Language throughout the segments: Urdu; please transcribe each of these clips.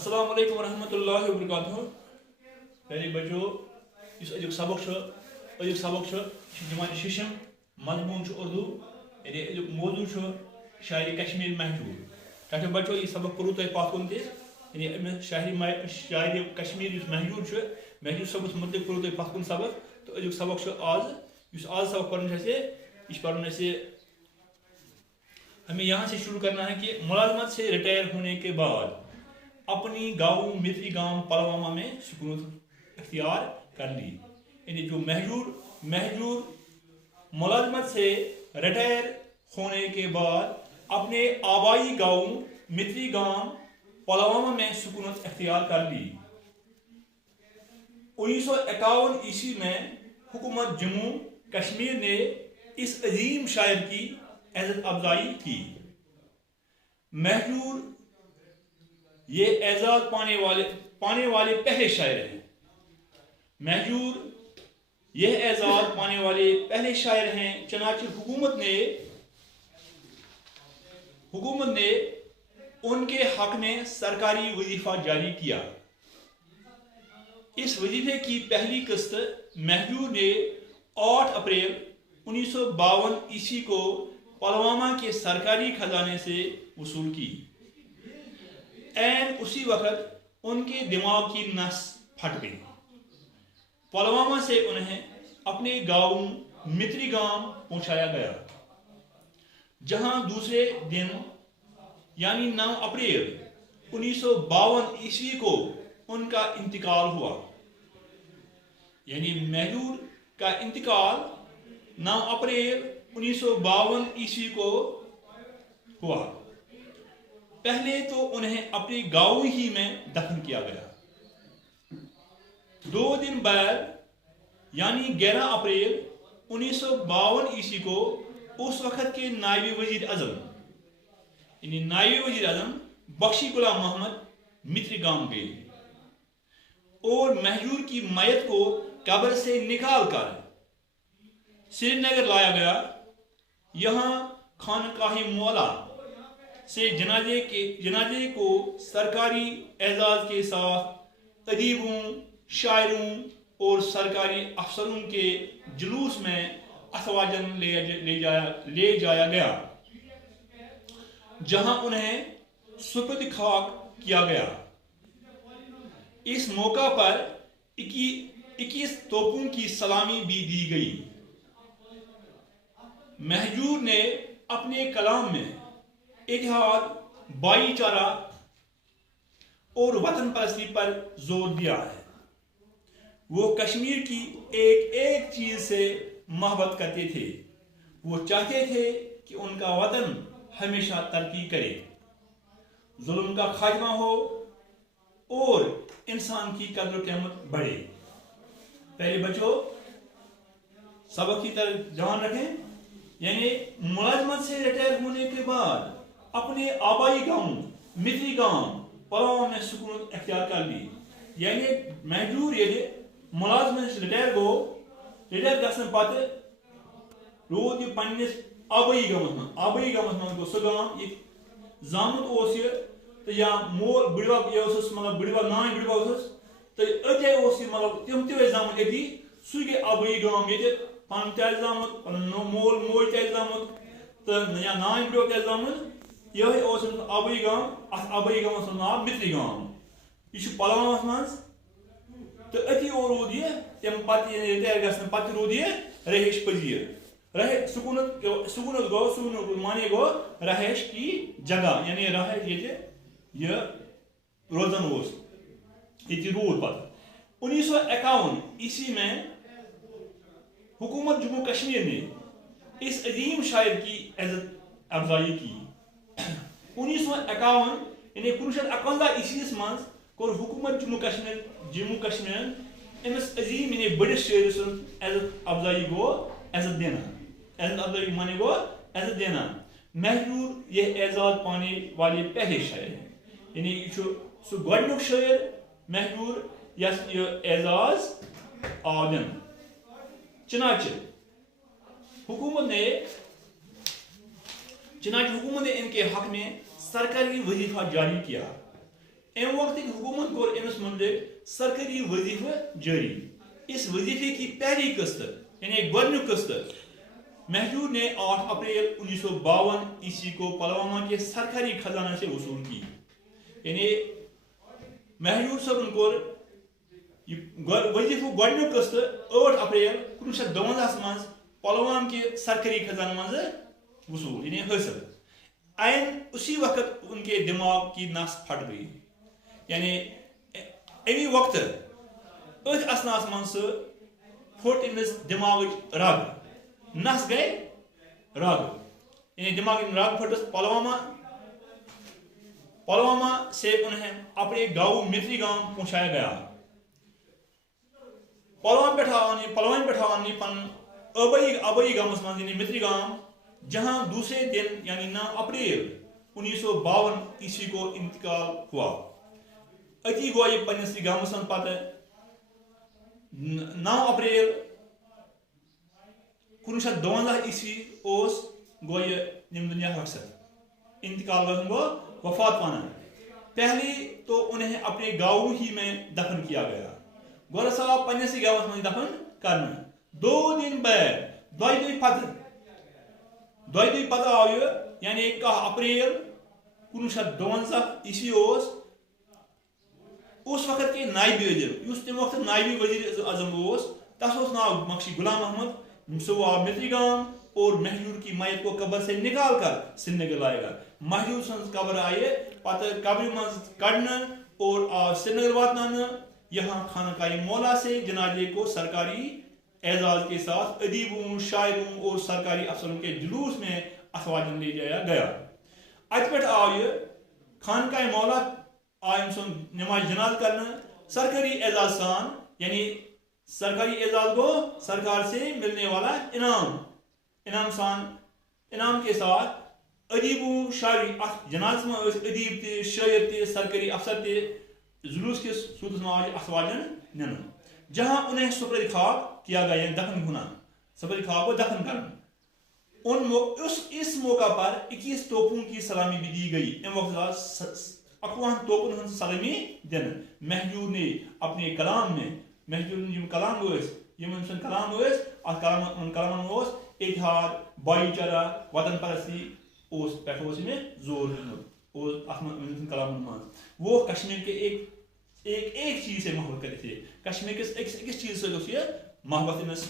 السلام علیکم ورحمۃ اللہ وبرکاتہ. پہلے بچو اس اجک سبق دِوان ششم مضمون اردو یعنی اجک موضوع شاعری کشمیر محجور. تاکہ بچو یہ سبق پورو تہ پتھ کن تہ یعنی شاعری کشمیر اس محجور صبس متعلق پورو تہ پتھ کن سبق. تو اجک سبق آز سبق پڑھنا یہ پڑھنا ہمیں یہاں سے شروع کرنا ہے کہ ملازمت سے ریٹائر ہونے کے بعد اپنی گاؤں متری گام پلوامہ میں سکونت اختیار کر لی. یعنی جو محجور ملازمت سے ریٹائر ہونے کے بعد اپنے آبائی گاؤں متری گام پلوامہ میں سکونت اختیار کر لی. 1951 عیسوی میں حکومت جموں کشمیر نے اس عظیم شاعر کی عزت افزائی کی. محجور یہ اعزاز پانے والے پہلے شاعر ہیں. محجور یہ اعزاز پانے والے پہلے شاعر ہیں. چنانچہ حکومت نے ان کے حق میں سرکاری وظیفہ جاری کیا. اس وظیفے کی پہلی قسط محجور نے 8 اپریل 1952 عیسوی کو پلوامہ کے سرکاری خزانے سے وصول کی. عین اسی وقت ان کے دماغ کی نس پھٹ گئی. پلوامہ سے انہیں اپنے گاؤں متری گام پہنچایا گیا جہاں دوسرے دن یعنی 9 اپریل 1952 عیسوی کو ان کا انتقال ہوا. یعنی محجور کا انتقال 9 اپریل 1952 عیسوی کو ہوا. پہلے تو انہیں اپنے گاؤں ہی میں دفن کیا گیا. 2 دن بعد یعنی 11 اپریل 1952 عیسوی کو اس وقت کے نائب وزیر اعظم بخشی غلام محمد متری گام گئے اور محجور کی میت کو قبر سے نکال کر سری نگر لایا گیا. یہاں خانقاہ مولا سے جنازے کو سرکاری اعزاز کے ساتھ ادیبوں شاعروں اور سرکاری افسروں کے جلوس میں افواجن لے جایا گیا جہاں انہیں سپرد خاک کیا گیا. اس موقع پر 21 توپوں کی سلامی بھی دی گئی. محجور نے اپنے کلام میں اتحاد بھائی چارہ اور وطن پرستی پر زور دیا ہے. وہ کشمیر کی ایک چیز سے محبت کرتے تھے. وہ چاہتے تھے کہ ان کا وطن ہمیشہ ترقی کرے, ظلم کا خاتمہ ہو اور انسان کی قدر و قیمت بڑھے. پہلے بچوں سبق کی طرف دھیان رکھیں. یعنی ملازمت سے ریٹائر ہونے کے بعد اپنے آبائی گاؤں متری گام پلوامہ میں سکونت اختیار کر لی. یعنی محجور یہ ملازمت سے ریٹائر گژھنہٕ پتہٕ روٗد یہِ پننِس آبٲیی گامس منٛز گوٚو سُہ گام ییٚتہِ زامُت اوس یہِ تہٕ یا مول بٕڈبب یہِ اوسُس مطلب نانۍ بٕڈبب اوسُس تہٕ أتے اوس یہِ مطلب تِم تہِ ٲسۍ زامٕتۍ أتی. سُے گٔے آبٲیی گام ییٚتہِ پنُن تہِ آسہِ زامُت پنُن مول موج تہِ آسہِ زامُت تہٕ یا نانۍ بٕڈبب تہِ آسہِ زامُت. یِہوٚے اوس أمِس آبٲیی گام. اَتھ آبٲیی گامس اوس ناو متری گام. یہِ چھُ پلوامہس منٛز تہٕ أتی روٗد یہِ تمہِ پتہٕ ییٚلہِ رِٹایَر گژھنہٕ پتہٕ روٗد یہِ رہٲیِش پذیٖر. سکونت معنی گو رہائش کی جگہ یعنی رہائش یہ روزن اوس یہ روٗد پتہٕ. 1951 عیسوی میں حکومت جموں کشمیر نے اس عظیم شاعر کی عزت افزائی کی. 1951 یعنی 1951 عیسویس منٛز کوٚر حکومت جموں کشمیر امس عظیم یعنی بڑس شاعر سن عزت افزائی گو عزت دینا. عزت افزائی معنی گو عزت دینا. محجور یہ اعزاز پانے والے پہلے شاعر ہیں. یعنی یہ سہ گۄڈنیُک شاعر محجور یس یہ اعزاز آو دِنہٕ. چنانچہ حکومت نے ان کے حق میں سرکاری وظیفہ جاری کیا. ام وقت کی حکومت کو امس متعلق سرکاری وظیفہ جاری. اس وظیفے کی پہلی قسط یعنی گۄڈنیُک قسط مہجور نے 8 اپریل 1952 عیسوی کو پلوامہ کے سرکاری خزانہ سے وصول کی. یعنی مہجور صاحب کو وظیفہ گۄڈنیُک قسط 8 اپریل 1952 مز پلوام کے سرکاری خزانہ مز وصول یعنی حاصل. عین اسی وقت ان کے دماغ کی نس پھٹ گئی. یعنی امی وقت ات اسناس من سہ پھٹ امس دماغ رگ نس گئے رگ یعنی دماغ رگ پھٹس. پلوامہ سے انہیں اپنے گاؤں متری گام پہنچایا گیا. پلوامہ پہ پن آبائی گامس من یعنی متری گام جہاں دوسرے دن یعنی 9 اپریل 1952 عیسوی کو انتقال ہوا. اتی گو یہ پنس گامس من پتہ 9 اپریل 1952 عیسوی گو یہ نم دنیا رخصت انتقال گو وفات پانا. پہلے تو انہیں اپنے گاؤں ہی میں دفن کیا گیا. گور صاحب پنس گامس من دفن کرنا. 2 دن بعد دۄیہِ پتہ آو یہ یعنی 10 اپریل 1952 عیسوی اس وقت کے نائب وزیر اس تم وقت نائب وزیر اعظم تس ناو مکشی غلام احمد. سو آو متری گام اور مہجور کی میت کو قبر سے نکال کر سری نگر لائے گا. مہجور سن قبر آئے پتہ قبر مز کڑنا اور آو سری نگر واتنانا. یہاں خانقاہ مولا سے جنازے کو سرکاری اعزاز کے ساتھ ادیبوں شاعروں اور سرکاری افسروں کے جلوس میں افواجن لے جایا گیا. ات پہ آو یہ خانقاہ مولا آئم سن نماز جناز کرنا سرکاری اعزاز سان یعنی سرکاری اعزاز گو سرکار سے ملنے والا انعام کے ساتھ ادیبوں شاعری جناز میں ادیب تے شاعر تے سرکاری افسر تے جلوس کے صورت میں افواجن نن جہاں انہیں سپرد خاک کیا گیا یعنی دفن ہونا سپرد خاک کو دفن کرنا. اس موقع پر 21 توپوں کی سلامی بھی دی گئی. ام وقت 51 توپن ہن سلامی دن. مہجور نے اپنے کلام میں مہجور کلام کلام اتحاد بھائی چارہ وطن پرستی پہ زور دیت کلام من. وہ کشمیر کے ایک چیز سے محبت کرتے تھے. کشمیر کے ایک چیز سے محبت امس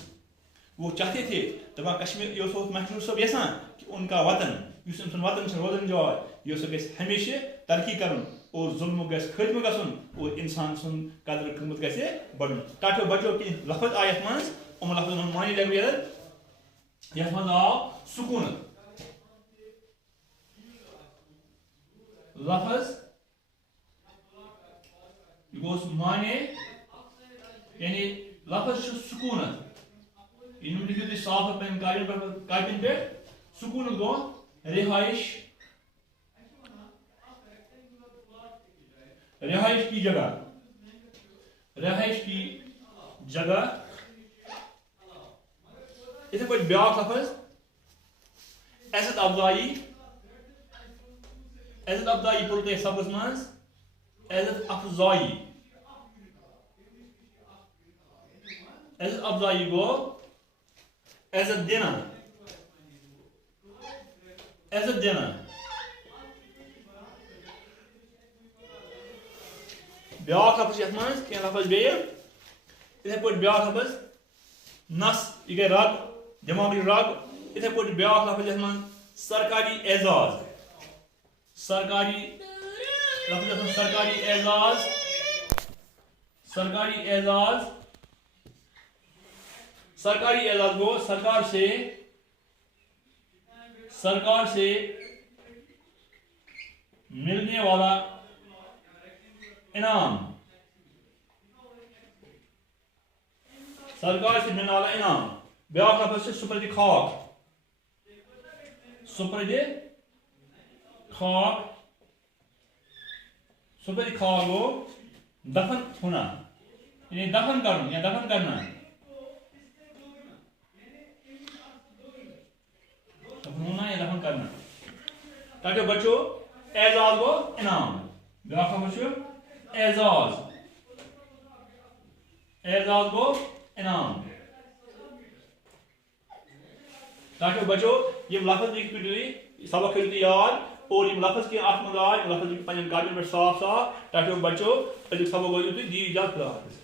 وہ چاہتے تھے. دپان کشمیر یہ مہجور صاحب یژھان کہ ان کا وطن اس وطن سے روزن جائے یہ گژھِ ہمیشہ ترقی کرن اور ظلم گژھِ ختم گژھن اور انسان سن قدر قیمت گژھِ بڑھن. تاکہ بچو کہ لفظ آئے یتھ منٛز ام لفظن ہُنٛد معنی لگو یتھ منٛز آو سکون. لفظ یہ گوس معنی یعنی لفظ سکونت. یہ لکھو تھی صاف پین کاپین پہ. سکونت گو رہائش کی جگہ اتنے پہ بیاکھ لفظ عزت افزائی پور تھی سبس مز عزت افزائی گو عزت دینا بیاکھ لفظ یتھ مز کی لفظ بیٚیہِ اتھے پٲٹھۍ بیاکھ لفظ نس یہ گئی رگ دماغی رگ. اتھے پٲٹھۍ بیاکھ لفظ یتھ مز سرکاری اعزاز گو سرکار سے ملنے والا انعام. بیاکھ لفظ سے سپرد خاک گو دفن ہونا یعنی دفن کرنا. تاکہ بچو اعزاز گو انعام. بیاکھ لفظ اعزاز. اعزاز گو انعام. تاکہ بچو یہ لفظ لکھ پہ سبق کرو یاد اور یہ لفظ کی ات مند آئے لفظ لکھ پنن کاپین پہ صاف صاف تاکہ بچو سبق وٲتِو تُہۍ دِیِو جلد کلاس.